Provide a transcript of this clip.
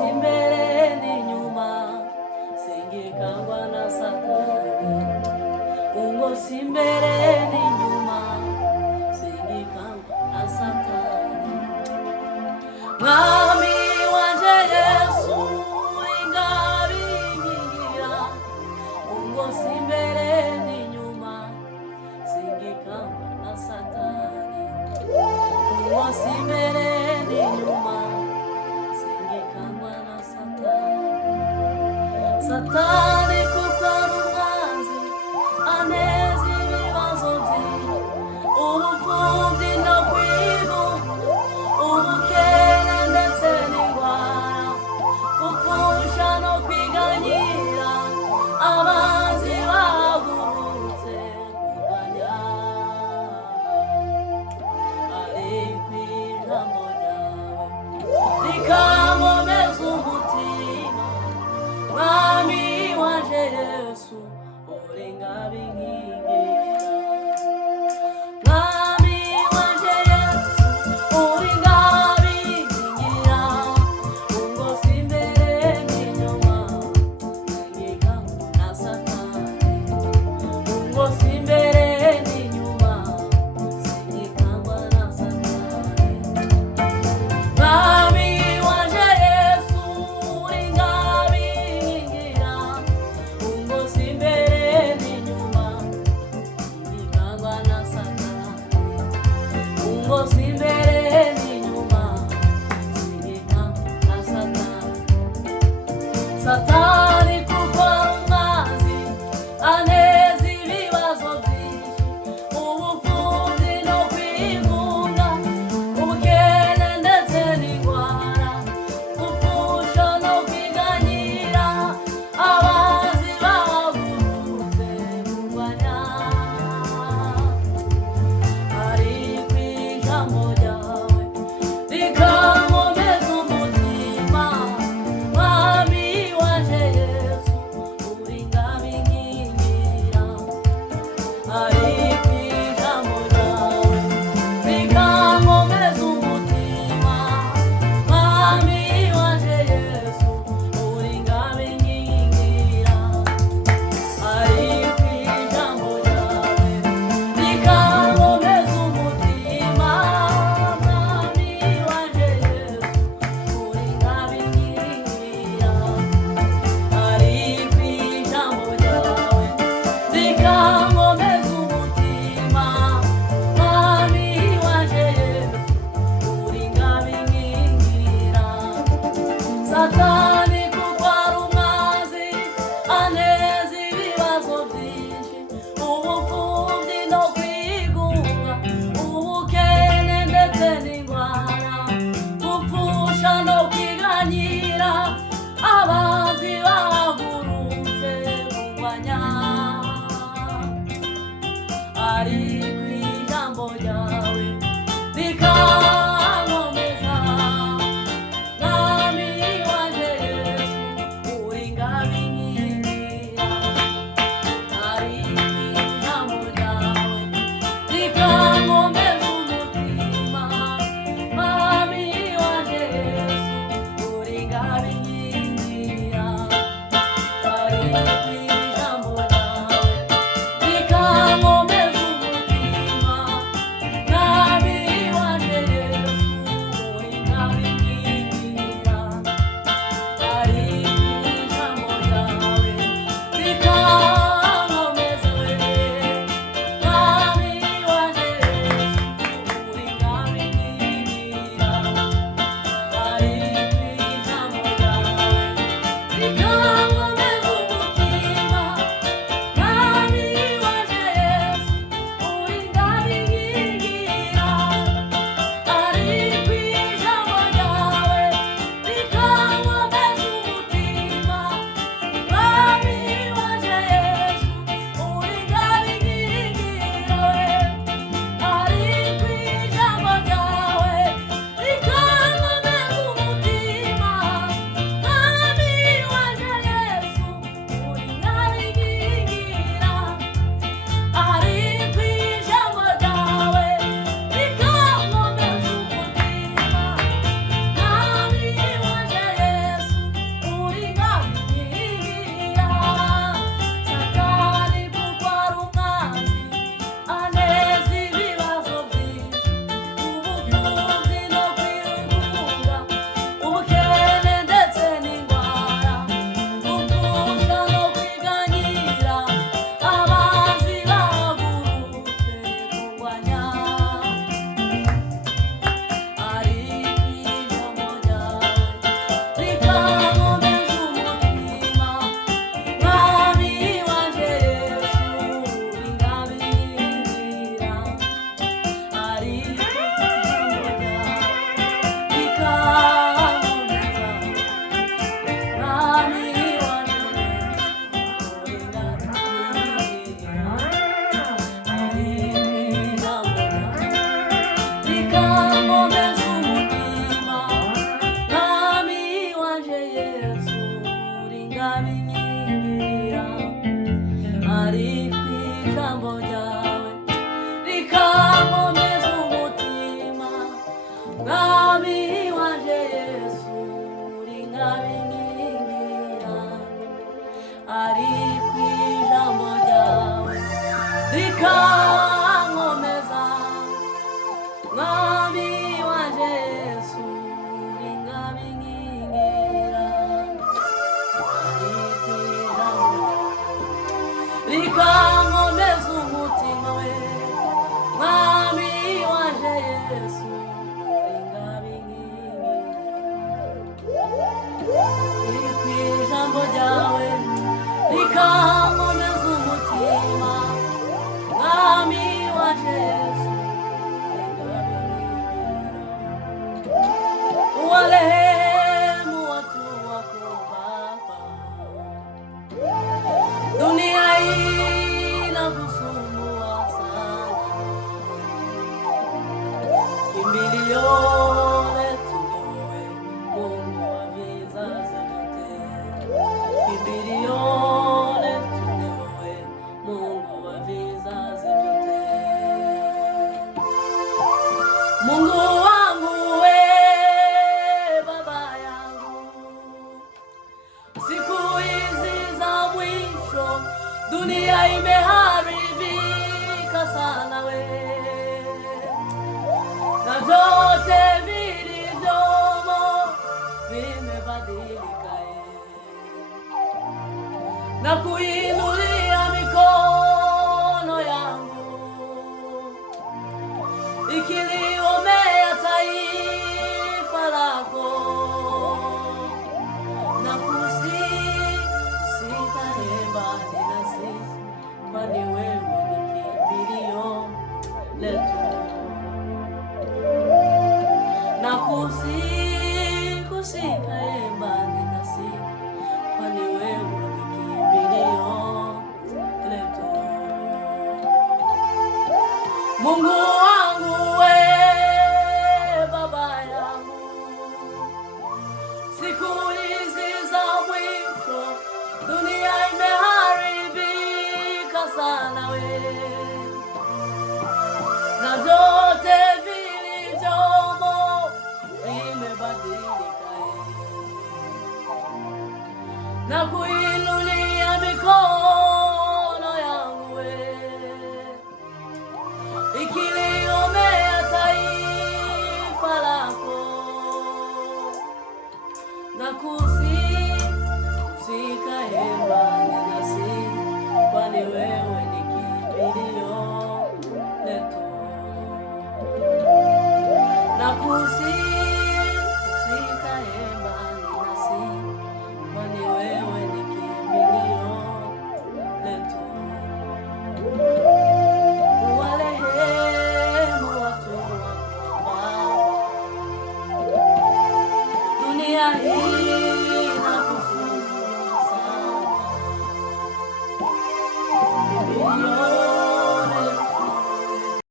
si imbere n'inyuma, singikangwa na Satani. Ngo si imbere n'inyuma, singikangwa na Satani. Mwami wanje Yesu, ingabingira. Ngo si imbere n'inyuma, singikangwa na Satani. Ngo si imbere n'inyuma, singikangwa na Satani. Satani kuko ari umwanzi, aneza ibibazo byinshi, ubupfubyi no kwigunga, ubukene ndetse n'indwara, gupfusha no kwiganyira, abanzi bahagurutse kurwanya. Ariko ijambo ryawe rikankomeza umutima, Mwami wanje Yesu, uri ingabinkingira. Mwami wanje Yesu, uri ingabinkingira. Ngo si imbere n'inyuma, singikangwa na Satani. Ngo si imbere n'inyuma, singikangwa na Satani. Mwami wanje Yesu, uri ingabinkingira. Ngo si imbere n'inyuma, singikangwa na Satani. Ngo si imbere n'inyuma, singikangwa na Satani. Satani kuko ari umwanzi, aneza ibibazo byinshi, ubupfubyi no kwigunga, ubukene ndetse n'indwara, gupfusha no kwiganyira, abanzi bahagurutse kurwanya. Ariko ijambo ryawe rikankomeza umutima, Mwami wanje Yesu, uri ingabinkingira. Ariko ijambo ryawe rikankomeza umutima, Mwami wanje Yesu, uri ingabinkingira. Ariko ijambo ryawe rikankomeza umutima, Mwami wanje Yesu, uri ingabinkingira. Ariko ijambo ryawe rikankomeza umutima, Mwami wanje Yesu, uri ingabinkingira. Satani kuko ari umwanzi, aneza ibibazo byinshi, ubupfubyi no kwigunga, ubukene ndetse n'indwara, gupfusha no kwiganyira, abanzi bahagurutse kurwanya. Ariko ijambo ryawe rikankomeza, Mwami wanje Mwami wanje Yesu ringabingingira ari kwijambo ryawe rikankomeza. Mwami wanje Yesu ringabingingira ari kwijambo rikankomeza umutima we. Mwami wanje Yesu ijambo ryawe rikankomeza umutima. Mwami wanje Yesu uwarehemu watu wako Baba. Dunia inakusumbua sana, kimbilio letu ni wewe, Mungu wa vizazi vyote. Kimbilio letu ni wewe, Mungu wa vizazi vyote. Mungu wangu we, Baba yangu, siku hizi za mwisho dunia imeharibika sana we, na vyote vilivyomo vimebadilika na kuinulia mikono yangu ikiliombea taifa lako, na usikae mbali nasi, kwani wewe ni kimbilio letu. Na usikae mbali nasi, kwani wewe ni kimbilio letu. Mungu wangu we, Baba yangu, siku hizi za mwisho dunia imeharibika sana we, na vyote vilivyomo vimebadilika na kuinulia mikono yangu we ikiliombea taifa lako, na usikae mbali nasi, kwani wewe ni kimbilio letu. Na usikae mbali nasi, kwani wewe ni kimbilio letu. Uwarehemu watu wako Baba. Dunia hii